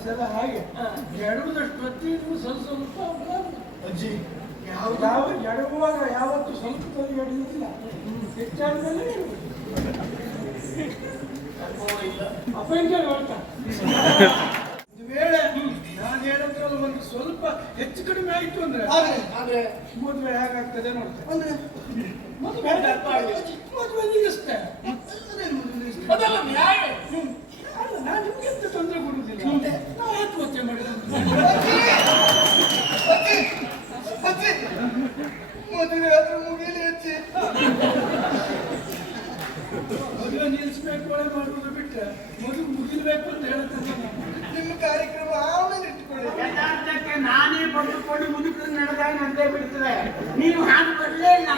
ಕೆಲವೊಂದ್ಸಲ ಹಾಗೆ. ಎಡುವುದಷ್ಟು ಪ್ರತಿಯೊಂದು ಸ್ವಲ್ಪ ಸ್ವಲ್ಪ ಅಜ್ಜಿ ಯಾವ ಯಾವ ಎಡವುವಾಗ ಯಾವತ್ತು ಸ್ವಲ್ಪ ತಲೆ ಎಡೆಯುವುದಿಲ್ಲ. ಹೆಚ್ಚಾದ್ಮೇಲೆ ಹೊರಟ ಒಂದು ವೇಳೆ ನಾನು ಹೇಳಿದ್ರಲ್ಲಿ ಒಂದು ಸ್ವಲ್ಪ ಹೆಚ್ಚು ಕಡಿಮೆ ಆಯ್ತು ಅಂದ್ರೆ ಆದ್ರೆ? ಮದುವೆ ಹೇಗಾಗ್ತದೆ ನೋಡ್ತೇನೆ. ಅಂದ್ರೆ? ಮದುವೆ. ಮದುವೆ ನಿಲ್ಲಿಸ್ತೇ ಅದೇನು ಮೊದಲು ಇಷ್ಟ? ಅದಲ್ಲ ನ್ಯಾಯ ಅಲ್ಲ ನಾನು ನಿಮ್ಗೆ ಎಂತ ತೊಂದರೆ ಕೊಡುವುದಿಲ್ಲ ನಾವು ಆತ್ಮಹತ್ಯೆ ಮಾಡಿದ್ದು ಅಜ್ಜಿ ಅಜ್ಜಿ ಮದುವೆ ಆದ್ರೆ ಮುಗಿಲಿ ಅಜ್ಜಿ ಮದುವೆ ನಿಲ್ಲಿಸ್ಬೇಕು ಒಳ್ಳೆ ಮಾಡುವುದು ಬಿಟ್ಟರೆ ಮದುವೆ ಮುಗಿಲ್ಬೇಕು ಅಂತ ಹೇಳ್ತೇನೆ ನಾನು. ನಿಮ್ಮ ಕಾರ್ಯಕ್ರಮ ಆಮೇಲೆ ಇಟ್ಕೊಳ್ಳಿ. ಯಥಾರ್ಥಕ್ಕೆ ನಾನೇ ಪಡೆದುಕೊಂಡು ಮುದುಕರು ನಡೆದಾಗ ನಡೆದೇ ಬಿಡ್ತದೆ. ನೀವು ಹಾಗೆ ಬರಲೇ ಇಲ್ಲ.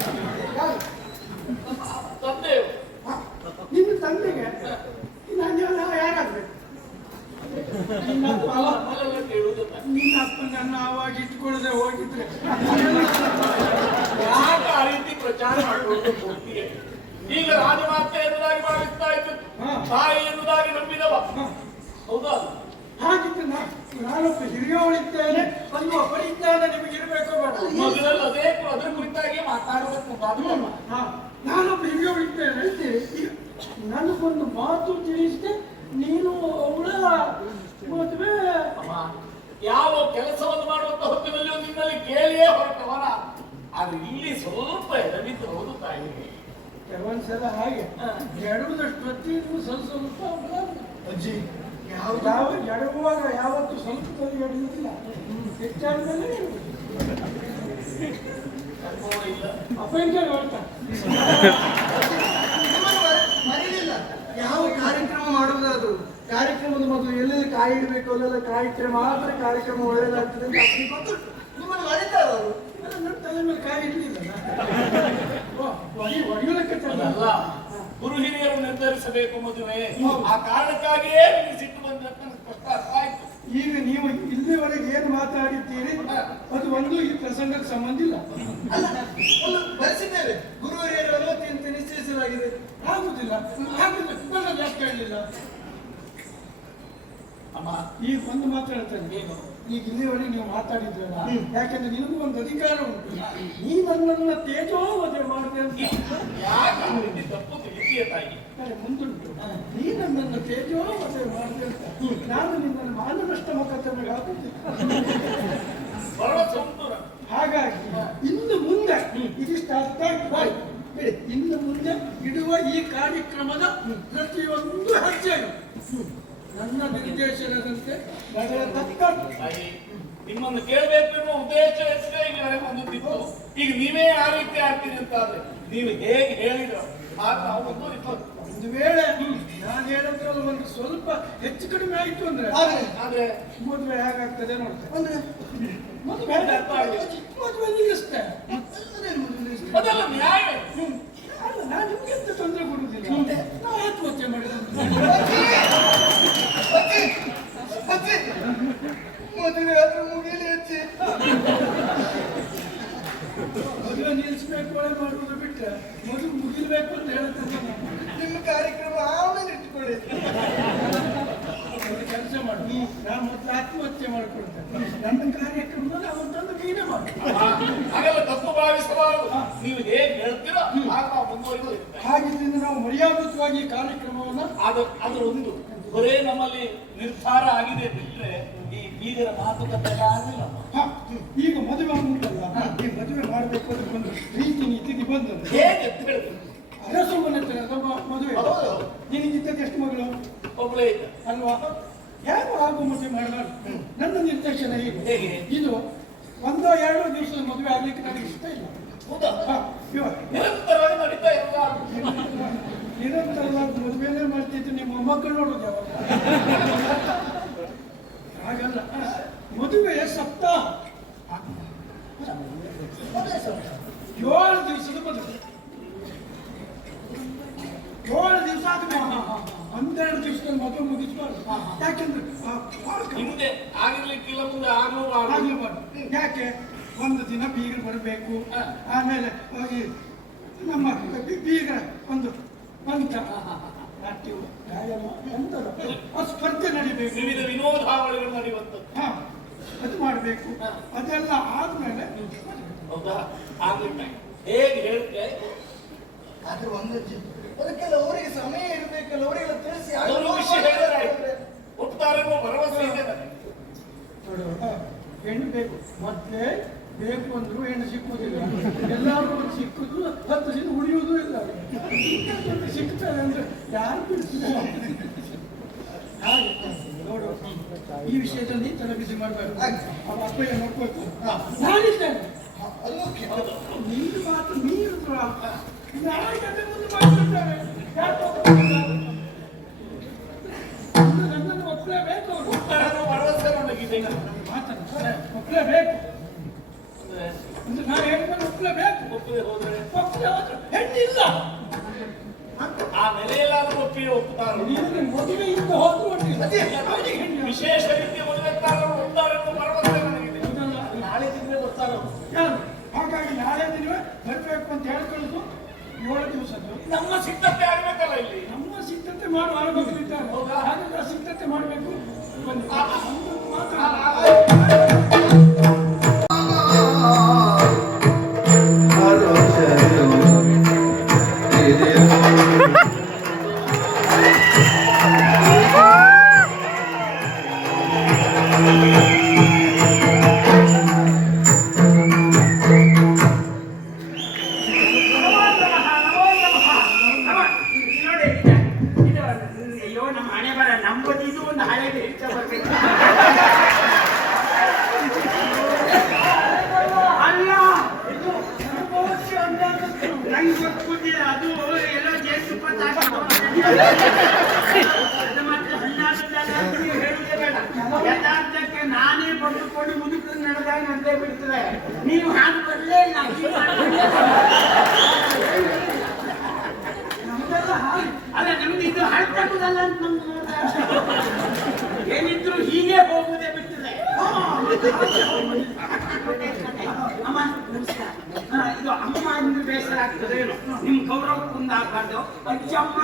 Thank you. ಯಾವ ಎಡವುವಾಗ ಯಾವತ್ತು ಸಂಸ್ಕೃತದಲ್ಲಿ ತಲೆ ಎಡೆಯುವುದಿಲ್ಲ ಹೆಚ್ಚಾದ್ಮೇಲೆ ಎಡವುದು. ಅನುಭವ ಇಲ್ಲ ಅಪೈಂಟರ್ ಹೊರಟ ನಿಮ್ಮನ್ನು ಮರೆ- ಮರೀಲಿಲ್ಲ. ಯಾವ ಕಾರ್ಯಕ್ರಮ ಮಾಡುವುದಾದ್ರು ಕಾರ್ಯಕ್ರಮದ ಮೊದಲು ಎಲ್ಲೆಲ್ಲಿ ಕಾಯಿ ಇಡಬೇಕು ಅಲ್ಲೆಲ್ಲ ಕಾಯಿ ಇಟ್ಟರೆ ಮಾತ್ರ ಕಾರ್ಯಕ್ರಮ ಒಳ್ಳೆಯದಾಗ್ತದೆ ಅಂತ ಅವ್ರಿಗೆ ಗೊತ್ತುಂಟು ನಿಮ್ಮನ್ನು ಮರೀತಾರ ಅವರು ಅಲ್ಲ, ನನ್ನ ತಲೆ ಮೇಲೆ ಕಾಯಿ ಇಡಲಿಲ್ಲ. ಹೊಡೆಯೋದಕ್ಕೆ ಗುರು ಹಿರಿಯರು ನಿರ್ಧರಿಸಬೇಕು ಮದುವೆ. ಆ ಕಾರಣಕ್ಕಾಗಿಯೇ ನಿಮಗೆ ಸಿಟ್ಟು ಬಂದಂತ ಈಗ ನೀವು ಇಲ್ಲಿವರೆಗೆ ಏನು ಮಾತಾಡಿದ್ದೀರಿ? ಅದು ಒಂದು ಈ ಪ್ರಸಂಗಕ್ಕೆ ಸಂಬಂಧ ಇಲ್ಲ. ಬರೆಸಿದ್ದೇವೆ. ಗುರು ಹಿರಿಯರ ಅಂತ ನಿಶ್ಚಯಿಸಲಾಗಿದೆ. ಆಗುದಿಲ್ಲ. ಯಾಕೆ ಕೇಳಲಿಲ್ಲ? ಅಮ್ಮ ಈಗ ಒಂದು ಮಾತು ಹೇಳ್ತೇನೆ. ಈಗ ಇಲ್ಲಿವರೆಗೆ ನೀವು ಮಾತಾಡಿದ್ರಲ್ಲ ಯಾಕಂದ್ರೆ ನಿನಗೂ ಒಂದು ಅಧಿಕಾರ ಉಂಟು. ನೀ ತೇಜೋ ತೇಜೋವಧೆ ಮಾಡಿದೆ ಅಂತ ಯಾಕೆ ಆ ರೀತಿ ತಪ್ಪು ತಿಳಿತೀಯ ಅರೆ, ಮುಂದುಂಟು ನೀ ನನ್ನನ್ನು ತೇಜೋ ಮಾಡಿದೆ ಅಂತ. ನಾನು ನಿನ್ನನ್ನು ಮಾನನಷ್ಟ ನನಗೆ. ಹಾಗಾಗಿ ಇನ್ನು ಮುಂದೆ ಇದಿಷ್ಟು ಅರ್ಥ ಇನ್ನು ಮುಂದೆ ಇಡುವ ಈ ಕಾರ್ಯಕ್ರಮದ ಪ್ರತಿಯೊಂದು ಹೆಜ್ಜೆಯು ನನ್ನ ನಿರ್ದೇಶನದಂತೆ ತಾಯಿ ನಿಮ್ಮನ್ನು ಕೇಳಬೇಕು ಎನ್ನುವ ಉದ್ದೇಶ ಈಗ ನೀವೇ ಆ ರೀತಿ ಆಗ್ತೀರಿ ಅಂತಾದ್ರೆ ನೀವು ಹೇಗೆ ಹೇಳಿದ್ರ? ಆಗ ನಾವು ಮುಂದುವರಿತೇವೆ. ಒಂದು ವೇಳೆ ನಾನು ಹೇಳಿದ್ರಲ್ಲಿ ಒಂದು ಸ್ವಲ್ಪ ಹೆಚ್ಚು ಕಡಿಮೆ ಆಯ್ತು ಅಂದ್ರೆ ಆದ್ರೆ ಆದ್ರೆ. ಮದುವೆ ಹೇಗಾಗ್ತದೆ ನೋಡ್ತೇವೆ ಅಂದ್ರೆ? ಮದುವೆ ಹೇಗಾಗ್ತದೆ? ಮದುವೆ ನಿಲ್ಲಿಸ್ತೇ? ಅದೆಲ್ಲ ನ್ಯಾಯ. ನಾನು ನಿಮ್ಗೆ ಎಂತ ತೊಂದರೆ ಕೊಡುವುದಿಲ್ಲ ನಾವು ಆತ್ಮಹತ್ಯೆ ಮದುವೆ ಆದ್ರೂ ಮುಗಿಲಿ ಅಜ್ಜಿ. ಮದುವೆ ನಿಲ್ಲಿಸ್ಬೇಕು ಮಾಡುವುದು ಬಿಟ್ಟರೆ ಮದುವೆ ಮುಗಿಲ್ಬೇಕು ಅಂತ ಹೇಳುತ್ತೆ ನಾನು. ನಿಮ್ಮ ಕಾರ್ಯಕ್ರಮ ಆಮೇಲೆ ಇಟ್ಕೊಳ್ಳಿ. ಒಂದು ಕೆಲಸ ಮಾಡಿ. ನಾನು ಮೊದಲು ಆತ್ಮಹತ್ಯೆ ಮಾಡ್ಕೊಳ್ತೇನೆ. ನನ್ನ ಕಾರ್ಯಕ್ರಮದಲ್ಲಿ ಅವತ್ತೊಂದು ನೀನೇ ಮಾಡಿ. ಹಾಗೆಲ್ಲ ತಪ್ಪು ಭಾವಿಸಬಾರದು. ನೀವು ಹೇಗೆ ಹೇಳ್ತೀರೋ ಆಗ ಮುಂದುವರಿದು ಹಾಗಿದ್ದರಿಂದ ನಾವು ಮರ್ಯಾದಯುತವಾಗಿ ಕಾರ್ಯಕ್ರಮವನ್ನು ಕಾರ್ಯಕ್ರಮವನ್ನ ಅದು ಅದು ಒಂದು ಬರೇ ನಮ್ಮಲ್ಲಿ ನಿರ್ಧಾರ ಆಗಿದೆ ಬಿಟ್ರೆ ಈ ಬೀದರ ಮಾತುಕತೆ ಎಲ್ಲ ಆಗಲಿಲ್ಲ. ಈಗ ಮದುವೆ ಉಂಟಲ್ಲ ಈ ಮದುವೆ ಮಾಡಬೇಕು ಅದಕ್ಕೊಂದು ರೀತಿ ನೀತಿ ನಿಬಂಧನೆ ಹೇಗೆ ಅಂತ ಹೇಳಿದ್ರು ಅರಸು ಮನೆ ಹತ್ರ ಮದುವೆ ಹೌದು. ನಿನಗಿದ್ದದ್ದು ಎಷ್ಟು ಮಗಳು? ಒಬ್ಬಳೇ ಇದ್ದ. ಅಲ್ವಾ? ಯಾರು ಆಗೋ ಮದುವೆ ಮಾಡಬಾರ್ದು ನನ್ನ ನಿರ್ದೇಶನ ಹೀಗೆ. ಹೇಗೆ? ಇದು ಒಂದೋ ಎರಡೋ ದಿವಸದ ಮದುವೆ ಆಗ್ಲಿಕ್ಕೆ ನನಗೆ ಇಷ್ಟ ಇಲ್ಲ. ಹೌದಾ? ಹ, ಇವಾಗ ನಿರಂತರವಾಗಿ ನಡೀತಾ ಇರುವ ನಿರಂತರವಾಗಿ ಮದುವೆನೇ ಮಾಡ್ತಿದ್ದು ನಿಮ್ಮ ಮೊಮ್ಮಕ್ಕಳು ನೋಡೋದು ಯಾವಾಗ ಹಾಗಲ್ಲ ಮದುವೆ ಸಪ್ತಾಹ ಏಳು ದಿವಸದ ಮದುವೆ ಏಳು ದಿವಸ ಆದ್ಮೇಲೆ ಹನ್ನೆರಡು ದಿವಸದಲ್ಲಿ ಮದುವೆ ಮುಗಿಸ್ಬಾರ್ದು ಯಾಕೆಂದ್ರೆ ಆ, ವಾರಕ್ಕೆ ಹಿಂದೆ ಆಗಿರ್ಲಿಕ್ಕಿಲ್ಲ ಮುಂದೆ ಆಗಲೂಬಾರದು ಆಗ್ಲೇಬಾರ್ದು. ಯಾಕೆ ಒಂದು ದಿನ ಬೀಗರು ಬರಬೇಕು ಹ. ಆಮೇಲೆ ಆ, ಈ ನಮ್ಮ ಬಿ- ಬೀಗರ ಒಂದು ಪಂಚ ನಾಟ್ಯ ಗಾಯನ ಎಂತದ ಆ ಸ್ಪರ್ಧೆ ನಡಿಬೇಕು ವಿವಿಧ ವಿನೋದಾವಳಿಗಳು ನಡೆಯುವಂಥದ್ದು ಹಾ ಅದು ಮಾಡಬೇಕು ಹ. ಅದೆಲ್ಲ ಆದ್ಮೇಲೆ ಹೌದಾ ಆಗ್ಲಿಕ್ಕೆ ಹೇಗೆ ಹೇಳ್ತೆ ಆದ್ರೆ ಒಂದು ಅಜ್ಜಿ ಅದಕ್ಕೆಲ್ಲ ಅವರಿಗೆ ಸಮಯ ಇರ್ಬೇಕಲ್ಲ ಅವರಿಗೆಲ್ಲ ತಿಳಿಸಿ ಆಗ ಅದೊಂದು ವಿಷಯ ಹೇಳಿದ್ರೆ ಆಯ್ತು. ಒಪ್ತಾರೆ ಅನ್ನೋ ಭರವಸೆ ಇದೆ ನನಗೆ ನೋಡು, ಹ, ಹೆಣ್ಣು ಬೇಕು ಮೊದ್ಲೇ ಬೇಕು ಅಂದ್ರು ಹೆಣ್ಣು ಸಿಕ್ಕುವುದಿಲ್ಲ ಎಲ್ಲಾರು ಒಂದು ಸಿಕ್ಕುದು ಹತ್ತು ದಿನ ಉಳಿಯುವುದೂ ಇಲ್ಲ. ಸಿಕ್ತಾರೆ ಅಂದ್ರೆ ಯಾರು ಬಿಡ್ತಾರೆ ಹಾಗೆ. ನೋಡು ಈ ವಿಷಯದಲ್ಲಿ ತಲೆಬಿಸಿ ಮಾಡಬೇಕು. ಅವ ಅಪ್ಪಯ್ಯ ನೋಡ್ಕೊಳ್ತು ನಾನಿದ್ದೇನೆ. ನೀರು ಮಾತು ನೀರು ಅದ್ರ ಮುಂದೆ ಮಾಡ್ತಿದ್ದಾರೆ ಯಾರು ನನ್ನನ್ನು ಒಪ್ಪಲೇಬೇಕು ಅವರು ಒಪ್ಪಲೇಬೇಕು ನಾನು ಹೇಳಿದ್ರೆ ಒಪ್ಪಲೇಬೇಕು ಒಪ್ಪದೆ ಹೋದ್ರೆ. ಒಪ್ಪಲೆ ಹೋದ್ರೆ ಹೆಣ್ಣಿಲ್ಲ. ಆ ನೆಲೆಯಲ್ಲಾದ್ರೂ ಒಪ್ಪಿ ಒಪ್ಪುತ್ತಾರೆ ನೀನು ಮದುವೆಯಿಂದ ಹೋದ್ರು ಒಟ್ಟಿಗೆ ಅವನಿಗೆ ಹೆಣ್ಣು? ವಿಶೇಷ ರೀತಿಯ ಮದುವೆಕ್ಕಾದರೂ ಒಪ್ತಾರೆ ಅಂತ ಭರವಸೆ ನನಗಿದೆ. ನಾಳೆ ದಿನವೇ ಬರ್ತಾರೆ? ಹಾಗಾಗಿ ನಾಳೆ ದಿನವೇ ಬರಬೇಕು ಅಂತ ಹೇಳ್ಕೊಳ್ಳೋದು ಏಳು ದಿವಸದ್ದು. ನಮ್ಮ ಸಿದ್ಧತೆ ಆಗಬೇಕಲ್ಲ ಇಲ್ಲಿ. ನಮ್ಮ ಸಿದ್ಧತೆ ಮಾಡುವ ಹೌದಾ? ಹಾಗಾಗಿ ಸಿದ್ಧತೆ ಮಾಡಬೇಕು? ಬನ್ನಿ. ಹಳ್ತಕ್ಕದಲ್ಲ ಅಂತ. ನಮ್ಗೆ ಏನಿದ್ರು ಹೀಗೆ ಹೋಗುವುದೇ ಬಿಟ್ಟಿದೆ. ಅಮ್ಮ, ನಮಸ್ಕಾರ. ಇದು ಅಮ್ಮ ಅಂದ್ರೆ ಬೇಸರ ಆಗ್ತದೆ ಏನು? ನಿಮ್ ಗೌರವ ಹಾಕಾರ್ದು ಅಜ್ಜಮ್ಮ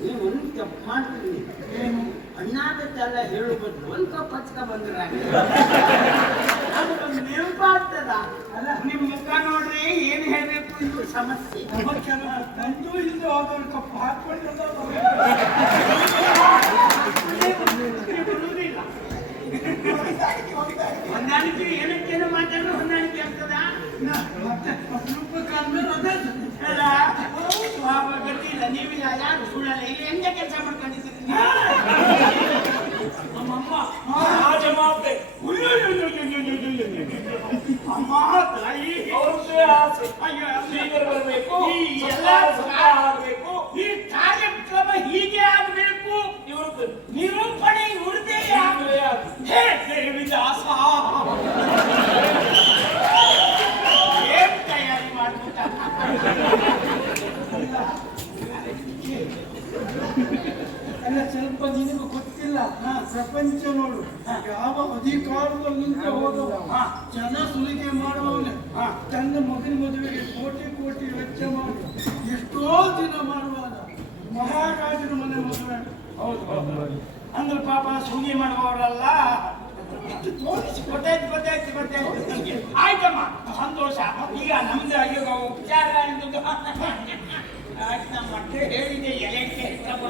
ನೀವು ಒಂದು ತಪ್ಪು ಮಾಡ್ತೀನಿ ಏನು? ಅಣ್ಣಾದದ್ದೆಲ್ಲ ಹೇಳು ಬದಲು ಒಂದು ಕಪ್ ಹಚ್ಕ ಬಂದ್ರೆ ನೆನಪಾಗ್ತದ ನಿಮ್ ಮುಖ ನೋಡ್ರಿ ಏನ್ ಹೇಳ್ಬೇಕು ಇದು ಸಮಸ್ಯೆ. ತಂದು ಇಲ್ಲದೆ ಹೋದವ್ರು ಕಪ್ಪು ಹಾಕೊಂಡೆಲ್ಲ ಬರುವುದಿಲ್ಲ ಹೊಂದಾಣಿಕೆ, ಏನಕ್ಕೇನು ಮಾತಾಡಿದ್ರೆ ಹೊಂದಾಣಿಕೆ ಆಗ್ತದ? ಅಲ್ಲ ಗತಿ ಎಂತ ಕೆಲಸ ಮಾಡ್ಕೊಂಡಿದ್ದೀರಿ? ನಮ್ಮಮ್ಮ ಮಾತೆ. ಅಮ್ಮ ಆಸೆ ಅಯ್ಯೋ ಬರಬೇಕು ಈ ಎಲ್ಲ ಆಗಬೇಕು. ಈ ಕಾರ್ಯಕ್ರಮ ಹೀಗೆ ಆಗಬೇಕು. ಇವ್ರದ್ದು ನಿರೂಪಣೆ ಇವ್ರದೇ ಮದುವೆ ಆಗಿ ಹೇ ಏನ್ ತಯಾರಿ ಮಾಡ್ಬಿಟ್ಟ ಅಲ್ಲ ಸ್ವಲ್ಪ ನಿನಗೂ ಗೊತ್ತಿಲ್ಲ. ಪ್ರಪಂಚ ನೋಡು. ಯಾವ ಅಧಿಕಾರದಲ್ಲಿ ನಿಂತ ಹೋದವ ಹಾ. ಜನ ಸುಲಿಗೆ ಮಾಡುವವನೇ. ತನ್ನ ಮಗನ ಮದುವೆಗೆ ಕೋಟಿ ಕೋಟಿ ವೆಚ್ಚ ಮಾಡಿ ಎಷ್ಟೋ ದಿನ ಮಾಡುವಾಗ ಮಹಾರಾಜನ ಮನೆ ಮದುವೆ. ಹೌದು ಅಂದ್ರೆ ಪಾಪ ಸುಗಿ ಮಾಡುವವರಲ್ಲ. ಗೊತ್ತಾಯ್ತು ಗೊತ್ತಾಯ್ತು ಗೊತ್ತಾಯ್ತು. ನಮ್ಗೆ. ಆಯ್ತಮ್ಮ ಸಂತೋಷ. ಈಗ ನಮ್ದು ಈಗ ಉಪಚಾರ ಎಂದು ಆಯ್ತಮ್ಮ ಹೇಳಿದೆ ಎಲೆಕ್ಕೆ ಅಮ್ಮ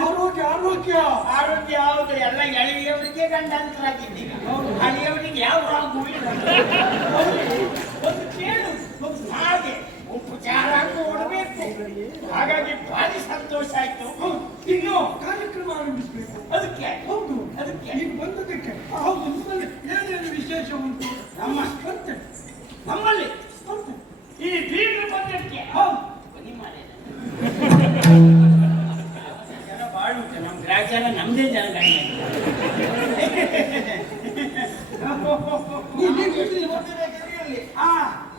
ಆರೋಗ್ಯ ಆರೋಗ್ಯ. ಆರೋಗ್ಯ ಯಾವುದು ಎಲ್ಲ ಎಳೆಯವರಿಗೆ ಗಂಡಂತರಾಗಿದ್ದೀಗ ಹಳೆಯವರಿಗೆ ಯಾವ ರೋಗವೂ ಇಲ್ಲ ಒಂದು ಕೇಳು ಒಂದು ಹಾಗೆ ಉಪಚಾರ ನೋಡಬೇಕು ಹಾಗಾಗಿ ಭಾರಿ ಸಂತೋಷ ಆಯ್ತು ಇನ್ನು ಕಾರ್ಯಕ್ರಮ ಆರಂಭಿಸಬೇಕು ಅದಕ್ಕೆ ಹೌದು ಅದಕ್ಕೆ ಈಗ ಬಂದದಕ್ಕೆ ಹೌದು ನಿಮ್ಮಲ್ಲಿ ಏನೇನು ವಿಶೇಷ ಉಂಟು ನಮ್ಮ ಸ್ಪರ್ಧೆ ನಮ್ಮಲ್ಲಿ ಸ್ಪರ್ಧೆ ಈ ಬೀಗರು ಬಂದಕ್ಕೆ ಹೌದು ಬನ್ನಿ ಮಾರ್ರೆ. ಜನ ಬಾಳ ಉಂಟು ನಮ್ಮ ಗ್ರಾಚಾರ ನಮ್ದೇ ಜನಗಣನೆ ನೀ- ನೀ- ನೀ- ನೀ- ಆ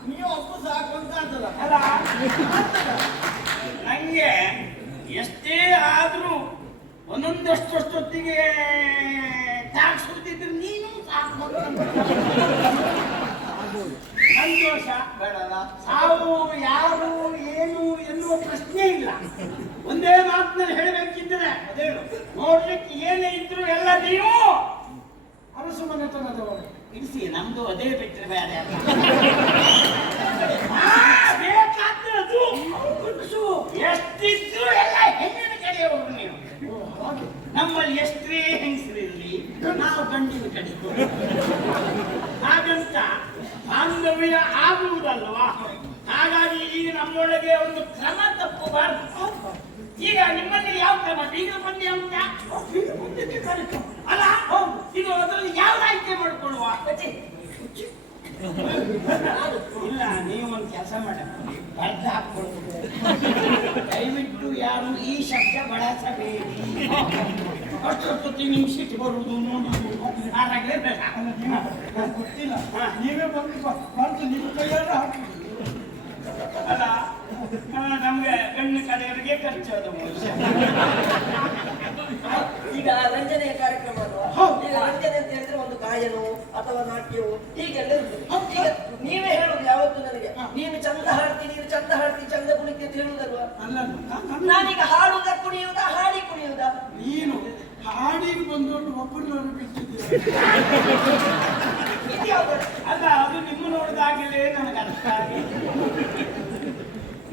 ನೀವು ಒಪ್ಪು ಸಾಕು ಅಂತ ಅಂತಲ್ಲ ಅಲ್ಲ ನಂಗೆ ಎಷ್ಟೇ ಆದ್ರೂ ಒಂದೊಂದಷ್ಟೊತ್ತಿಗೆ ಟ್ಯಾಕ್ಸ್ ಸುರಿದಿದ್ರೆ ನೀನು ಸಾಕು ಅಂತ. ಸಂತೋಷ ಬೇಡಲ್ಲ ಸಾವು ಯಾರು ಏನು ಎನ್ನುವ ಪ್ರಶ್ನೆ ಇಲ್ಲ ಒಂದೇ ಮಾತಿನಲ್ಲಿ ಹೇಳಬೇಕಿದ್ರೆ ಅದೇನು ನೋಡ್ಲಿಕ್ಕೆ ಏನೇ ಇದ್ರು ಎಲ್ಲ ನೀವು ಅರಸು ಮನೆತನದವರು ಇರಿಸಿ ನಮ್ದು ಅದೇ ಬಿಟ್ಟರೆ ಬೇರೆ ಅಲ್ಲ ಆ, ಬೇಕಾದ್ದು ಗಂಡಸು. ಎಷ್ಟಿದ್ರು ಎಲ್ಲ ಹೆಣ್ಣಿನ ಕಡೆಯವರು ನೀವು ನಮ್ಮಲ್ಲಿ ಎಷ್ಟೇ ಹೆಂಗಸರಿರ್ಲಿ ನಾವು ಗಂಡಿನ ಕಡೆ ಹಾಗಂತ ಬಾಂಧವ್ಯ ಆಗುವುದಲ್ವಾ? ಹಾಗಾಗಿ ಈಗ ನಮ್ಮೊಳಗೆ ಒಂದು ಕ್ರಮ ತಪ್ಪಬಾರದು. ಈಗ ನಿಮ್ಮಲ್ಲಿ ಯಾವ ಕ್ರಮ? ಈಗ ಬಂದಿ ಅಂತ? ಅಲ್ಲ, ಇದು ಅದರಲ್ಲಿ ಯಾವ್ದು ಆಯ್ಕೆ ಮಾಡಿಕೊಳ್ಳುವ? ಇಲ್ಲ, ನೀವು ಒಂದು ಕೆಲಸ ಮಾಡ. ಬರ್ದ ಹಾಕೊಳ್ಬೇಕು ದಯವಿಟ್ಟು ಯಾರು ಈ ಶಬ್ದ ಬಳಸಬೇಡಿ. ಅಷ್ಟೊತ್ತಿ ನಿಮ್ ಸಿಟ್ಟು ಬರುವುದು ನೋಡುವುದು ನಂಗೆ ಗೊತ್ತಿಲ್ಲ ನೀವೇ ಬಂದು ಬಂದು ನಿಮ್ಮ ಕೈಯಾರ ಅಲ್ಲ ನಮಗೆ ಗಂಡು ಕಡೆಯವರಿಗೆ ಖರ್ಚು ಅದು ಈಗ ರಂಜನೆಯ ಕಾರ್ಯಕ್ರಮ ಅದು ಈಗ ರಂಜನೆ ಅಂತ ಹೇಳಿದ್ರೆ ಒಂದು ಗಾಯನೋ ಅಥವಾ ನಾಟ್ಯವೋ ಹೀಗೆಲ್ಲ ಈಗ ನೀವೇ ಹೇಳುದು ಯಾವತ್ತು ನನಗೆ? ನೀನು ಚಂದ ಹಾಡ್ತಿ ನೀನು ಚಂದ ಹಾಡ್ತಿ ಚಂದ ಕುಣಿತಿ ಅಂತ ಹೇಳುದಲ್ವಾ? ನಾನೀಗ ಹಾಡುವುದ ಕುಣಿಯುವುದ ಹಾಡಿ ಕುಣಿಯುವುದ? ನೀನು ಹಾಡಿಗೆ ಬಂದವರು ಒಬ್ಬರನ್ನು ಬಿಟ್ಟಿದ್ದೀರ? ಅಲ್ಲ ಅದು ನಿಮ್ಮ ನೋಡಿದಾಗಲೇ ನನಗೆ ಅರ್ಥ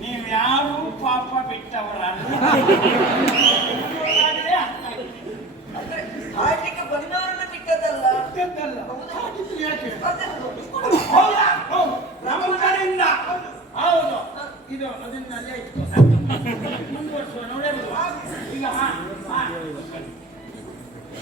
ನೀವು ಯಾರು ಪಾಪ ಬಿಟ್ಟವರ ಬಿಟ್ಟದಲ್ಲ ಬಿಟ್ಟದ್ದಲ್ಲ? ಹಾಡಿದ್ದು ಯಾಕೆ? ಹೌದಾ? ಹೌದು. ಹೌದು. ಇದು ಅದನ್ನ ಅಲ್ಲೇ ಇತ್ತು ಮುಂದುವರ್ಸುವ ನೋಡಿರುವ ಈಗ ಹಾ ಹಾ.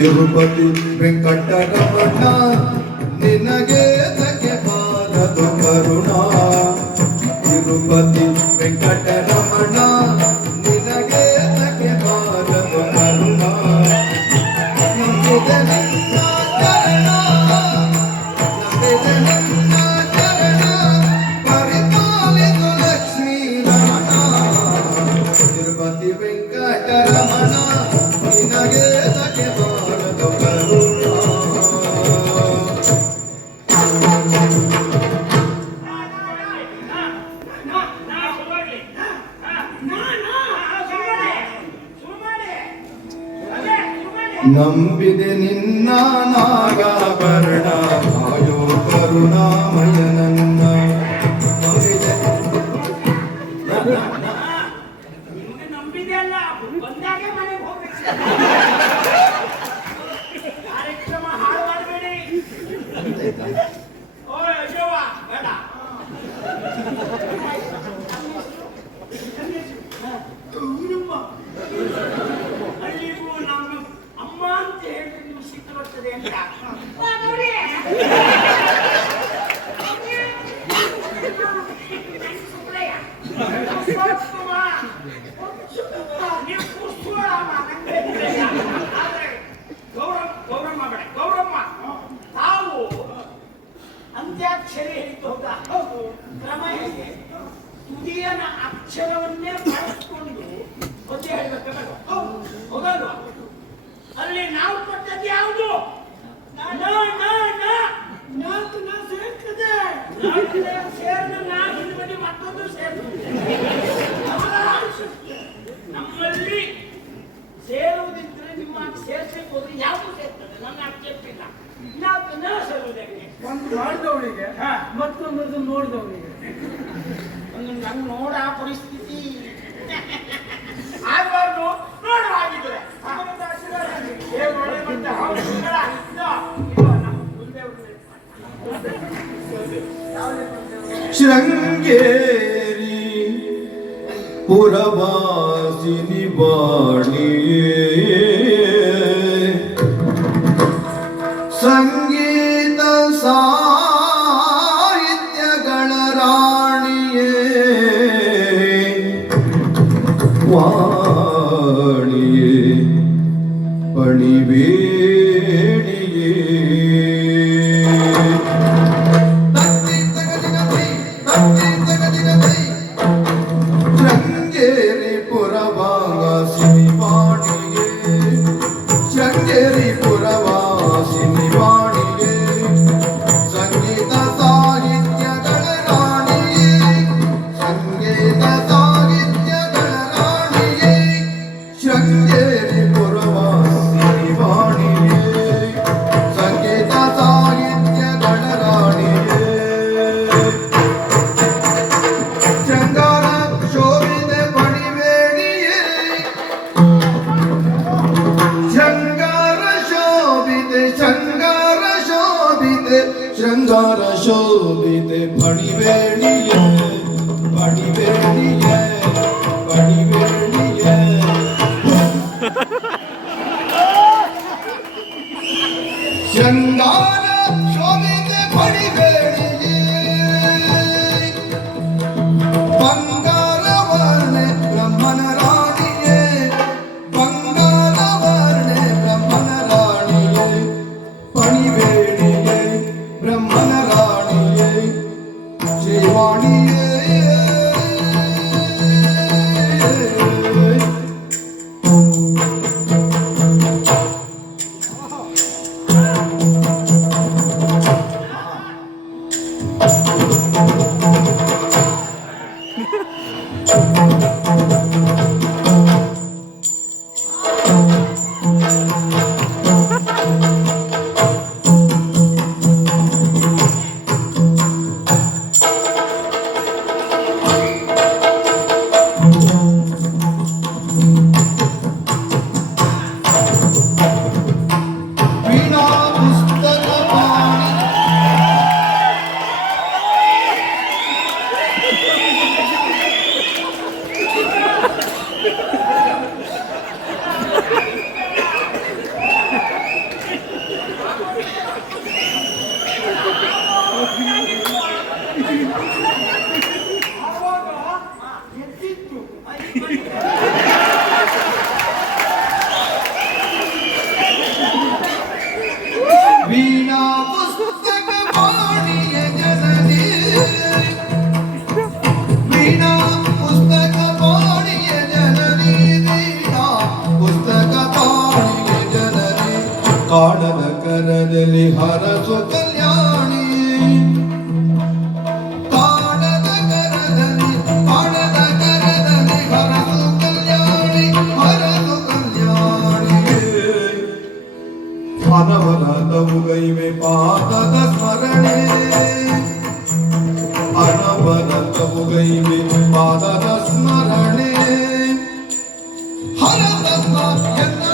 తిరుపతి వెంకట రమణ ನಂಬಿದೆ ನಿನ್ನ ನಾಗಾಭರಣ ಶೃಂಗೇರಿ ಪುರವಾಸಿನಿ ಬಾಣಿಯೇ 天。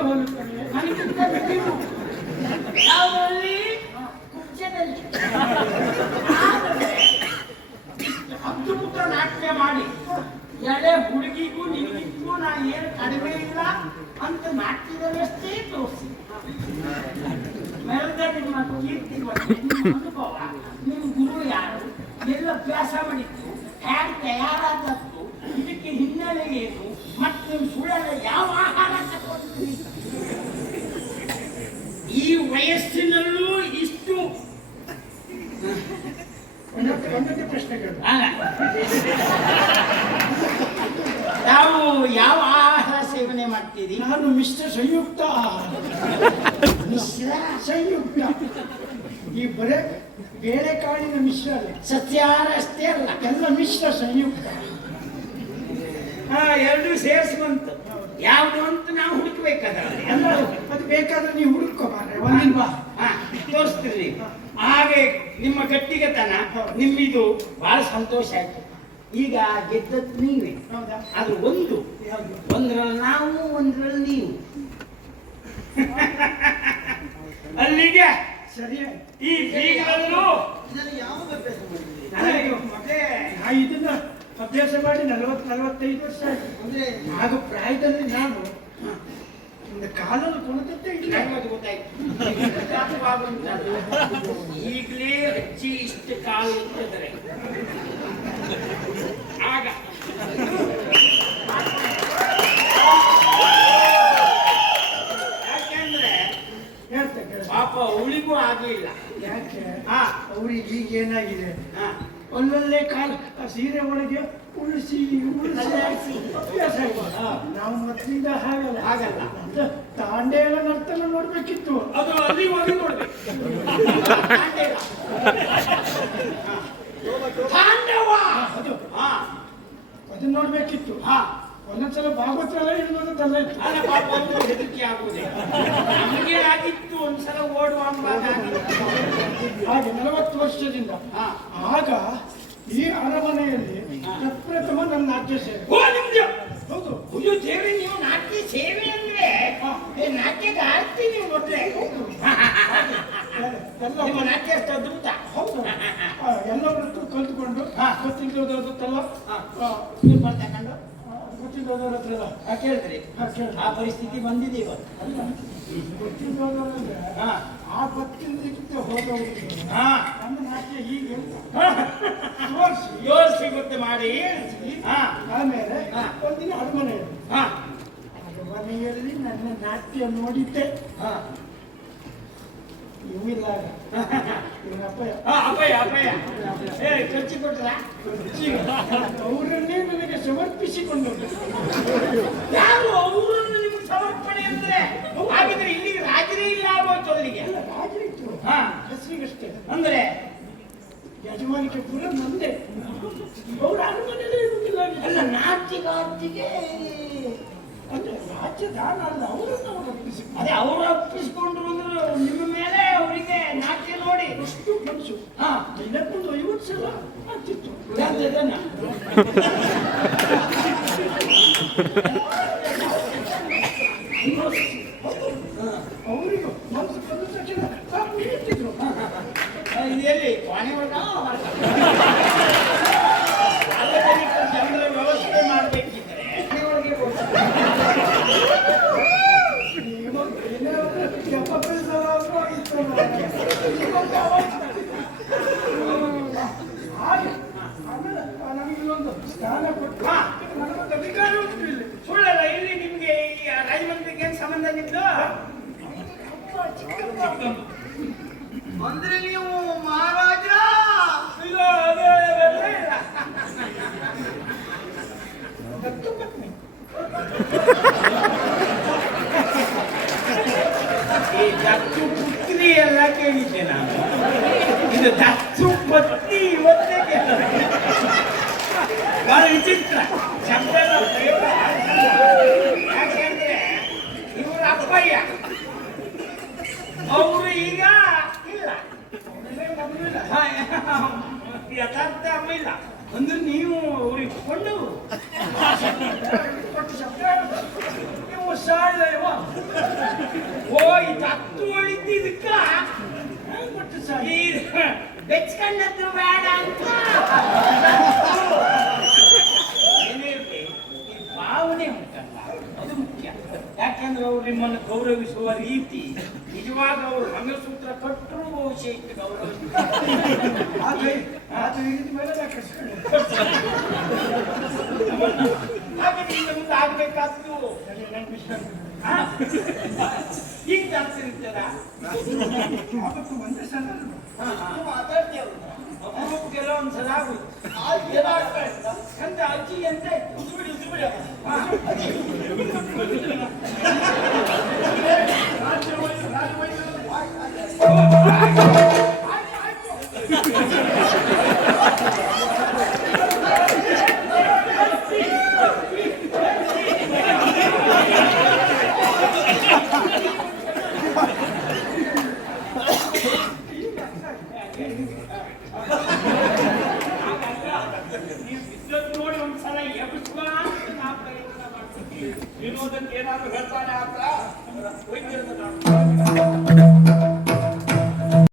ಹೋಲುತ್ತವೆ. ಕುಬ್ಜದಲ್ಲಿ. ಇಷ್ಟು ಅದ್ಭುತ ನಾಟ್ಯ ಮಾಡಿ. ಎಳೆ ಹುಡುಗಿಗೂ ನಿನಗಿಗೂ ನಾ ಏನು ಕಡಿಮೆ ಇಲ್ಲ ಅಂತ ನಾಟ್ಯದಲ್ಲಷ್ಟೇ ತೋರಿಸಿ. ಮೆರೆದ ನಿಮ್ಮ ಕೀರ್ತಿ ಬಗ್ಗೆ ನಿಮ್ಮ ಅನುಭವ ನಿಮ್ಮ ಗುರು ಯಾರು ಎಲ್ಲ ಅಭ್ಯಾಸ ಮಾಡಿದ್ದು ಹ್ಯಾಂಗ್ ತಯಾರಾದದ್ದು ಇದಕ್ಕೆ ಹಿನ್ನೆಲೆ ಏನು ಮತ್ತು ನಿಮ್ಮ ಸುಳ್ಳೆಲ್ಲ ಯಾವ ಆಹಾರ ತಗೊಂಡ್ರಿ ಈ ವಯಸ್ಸಿನಲ್ಲೂ ಇಷ್ಟು ಒಂದೊಂದು ಒಂದೊಂದೇ ಪ್ರಶ್ನೆಗಳು ಅಲ್ಲ. ತಾವು ಯಾವ ಆಹಾರ ಸೇವನೆ ಮಾಡ್ತೀರಿ? ನಾನು ಮಿಸ್ಟರ್ ಸಂಯುಕ್ತ. ಮಿಶ್ರ ಸಂಯುಕ್ತ. ಈ ಬರೇ ಬೇಳೆಕಾಳಿನ ಮಿಶ್ರ ಅಲ್ಲ. ಸಸ್ಯಾಹಾರ ಅಷ್ಟೇ ಅಲ್ಲ. ಎಲ್ಲ ಮಿಶ್ರ ಸಂಯುಕ್ತ. ಹಾ ಎರಡು ಸೇರಿಸಿ ಬಂತು. ಯಾವುದು ಅಂತ ನಾವು ಹುಡುಕ್ಬೇಕಾದ್ರೆ. ಎಲ್ಲ ಅದು ಬೇಕಾದ್ರೆ ನೀವು ಹುಡುಕೋ ಮಾರ್ರೆ ಒಂದಿನ ಬಾ. ಹಾ ತೋರಿಸ್ತೀರಿ ಹಾಗೆ ನಿಮ್ಮ ಗಟ್ಟಿಗೆತನ ನಿಮ್ಮಿದು ಬಹಳ ಸಂತೋಷ ಆಯ್ತು. ಈಗ ಗೆದ್ದದ್ದು ನೀವೇ. ಅದು ಆದ್ರೆ ಒಂದು. ಒಂದರಲ್ಲಿ ನಾವು ಒಂದ್ರಲ್ಲಿ ನೀವು. ಅಲ್ಲಿಗೆ. ಸರಿಯಾ ಈ ಬೀಗರಲ್ಲೂ ಇದನ್ನು ಯಾವಾಗ ಅಭ್ಯಾಸ ಮಾಡಿ ನಲವತ್ ನಲವತ್ತೈದು ವರ್ಷ ಆಯ್ತು. ಅಂದ್ರೆ ಆಗ ಪ್ರಾಯದಲ್ಲಿ ನಾನು ಒಂದು ಕಾಲನ್ನು ಕುಣಿದದ್ದೇ ಇಲ್ಲ. ಗೊತ್ತಾಯ್ತು ಈಗಲೇ ಅಜ್ಜಿ ಇಷ್ಟು ಕಾಲು ಇಟ್ಟಿದ್ರೆ ಆಗ ಯಾಕೆಂದ್ರೆ ಪಾಪ ಅವಳಿಗೂ ಆಗ್ಲಿಲ್ಲ. ಯಾಕೆ? ಆ ಅವ್ರಿಗೆ ಈಗ ಏನಾಗಿದೆ? ಆ, ಅಲ್ಲಲ್ಲೇ ಕಾಲ ಆ ಸೀರೆ ಒಳಗೆ ಉಳಿಸಿ ಉಳಿಸಿ. ಅಭ್ಯಾಸ ಆಗಿದೆ. ನಾವು ಮೊದಲಿಂದ ಹಾಗಲ್ಲ. ಹಾಗಲ್ಲ. ಅಂತ ತಾಂಡೇಲ ನರ್ತನ ನೋಡ್ಬೇಕಿತ್ತು. ಅದು ಅಲ್ಲಿ ಹೋಗಿ ನೋಡ್ಬೇಕು. ತಾಂಡವ. ಅದು ಹಾ. ಅದನ್ನ ನೋಡ್ಬೇಕಿತ್ತು. ಹಾ. ಒಂದೊಂದ್ಸಲ ತಲೆ ಇತ್ತು ಅಲ್ಲ ಪಾಪ ಹೆದರಿಕೆ ಆಗುವುದೇ. ನಮಗೆ ಆಗಿತ್ತು ಒಂದ್ಸಲ ಓಡುವ. ಹಾಗೆ ನಲವತ್ತು ವರ್ಷದಿಂದ. ಹಾ. ಆಗ ಈ ಅರಮನೆಯಲ್ಲಿ ಪ್ರಪ್ರಥಮ ನನ್ನ ನಾಟ್ಯ ಸೇವೆ. ಹೌದು. ಅಯ್ಯೋ ದೇವ್ರೆ ನೀವು ನಾಟ್ಯ ಸೇವೆ ಅಂದ್ರೆ ನಾಟ್ಯಕ್ಕೆ ಆಡ್ತಿ ನೀವು ಮೊದ್ಲೇ ಎಲ್ಲ ನಿಮ್ಮ ನಾಟ್ಯ ಅಷ್ಟು ಅದ್ಭುತ. ಹೌದು. ಎಲ್ಲರದ್ದು ಕಲ್ತ್ಕೊಂಡು ಹಾ. ನೀವು ಬರ್ತಕೊಂಡು ಗೊತ್ತಿದ್ದೋದ್ರ ಹತ್ರ ಎಲ್ಲ ಆ, ಕೇಳಿದ್ರಿ. ಆ ಪರಿಸ್ಥಿತಿ ಬಂದಿದೆ ಇವತ್ತು. ಹಾ. ಆ ಗೊತ್ತಿದ್ದಕ್ಕೆ ಹೋದವರು. ಹಾ. ನಮ್ಮ ನಾಟ್ಯ ಹೀಗೆ ಯೋಚಿಸಿ ಗೊತ್ತು ಮಾಡಿ. ಹಾ. ಆಮೇಲೆ. ಒಂದಿನ ಅರಮನೆಯಲ್ಲಿ ಹಾ. ಅರಮನೆಯಲ್ಲಿ ನನ್ನ ನಾಟ್ಯ ನೋಡಿದ್ದೆ ಇವಿಲ್ಲ ಖರ್ಚು ಕೊಟ್ರ? ಅವರನ್ನೇ ನನಗೆ ಸಮರ್ಪಿಸಿಕೊಂಡು ಯಾರು ಅವರನ್ನು ನಿಮ್ಗೆ ಸಮರ್ಪಣೆ ಅಂದ್ರೆ? ಹಾಗಿದ್ರೆ ಇಲ್ಲಿಗೆ ರಾಜರೇ ಇಲ್ಲ ಆಗೋಯ್ತು ಎಲ್ಲ ರಾಜರಿತ್ತು ಹೆಸರಿಗಷ್ಟೇ. ಅಂದ್ರೆ? ಯಜಮಾನಿಕೆ ಪುರ ನಂದೆ ಅವ್ರ ಅರಮನೆಯಲ್ಲೇ ಇರುವುದಿಲ್ಲ. ಅಲ್ಲ ನಾಟ್ಯಗಾರ್ತಿಗೆ ಅಂದ್ರೆ ರಾಜ್ಯ ದಾನ ಅಲ್ಲ ಅವರನ್ನು ಅವರು ಒಪ್ಪಿಸಿ ಅದೇ ಅವರು ಅಪ್ಪಿಸ್ಕೊಂಡ್ರು ಅಂದ್ರೆ ನಿಮ್ಮ ಮೇಲೆ ಅವರಿಗೆ ನಾಟ್ಯ ನೋಡಿ. ಎಷ್ಟು ಮನಸ್ಸು ಹಾ ದಿನಕ್ಕೊಂದು ಐವತ್ತು ಸಲ ಆಗ್ತಿತ್ತು ಎಂತದನ್ನ? ದತ್ತು ಪುತ್ರಿ ಎಲ್ಲ ಕೇಳಿದ್ದೆ ನಾನು ಇದು ದತ್ತು ಪತ್ನಿ ಇವತ್ತೇ ಕೇಳ ಬಹಳ ವಿಚಿತ್ರ ಶಬ್ದ ಎಲ್ಲ ಪ್ರಯೋಗ ಯಾಕೆಂದ್ರೆ ಇವರು ಅಪ್ಪಯ್ಯ ಅವರು ಈಗ ಇಲ್ಲ ಹಾ, ಯಥಾರ್ಥ ಅಮ್ಮ ಇಲ್ಲ ಅಂದ್ರೆ ನೀವು ಅವ್ರಿಗೆ ಕೊಂಡವರು. ಕೊಟ್ಟು ಶಬ್ದ. ನೀವು ಸಾಯಲೇವ ಈ ತತ್ತು ಒಳಿತಿದ್ದಕ್ಕ ಕೊಟ್ಟು ಸಾಯಿ ಬೆಚ್ಕೊಂಡದ್ದು ಬೇಡ ಅಂತ. ಏನೇ ಇರ್ಲಿ, ಈ ಭಾವನೆ ಯಾಕಂದ್ರೆ ಅವ್ರು ನಿಮ್ಮನ್ನು ಗೌರವಿಸುವ ರೀತಿ ನಿಜವಾಗ ಅವರು ಮಂಗಸೂತ್ರ ಕಟ್ಟರು ಬಹುಶಃ ಇಷ್ಟು ಮುಂದೆ ಆಗ್ಬೇಕಾದ್ದು? ಈಗ ಜಾಸ್ತಿರ್ತಾರ ಅವತ್ತು ಒಂದೇ ಸಲ ಕೆಲವೊಂದ್ಸಲ ಆಗುತ್ತೆ ಎಂತ ಅಜ್ಜಿ ಎಂತ ಇತ್ತು Hallelujah. ಅನ್ನೋದಕ್ಕೆ ಏನಾದ್ರು ಹೇಳ್ತಾನೆ ಆತ ವೈದ್ಯರನ್ನು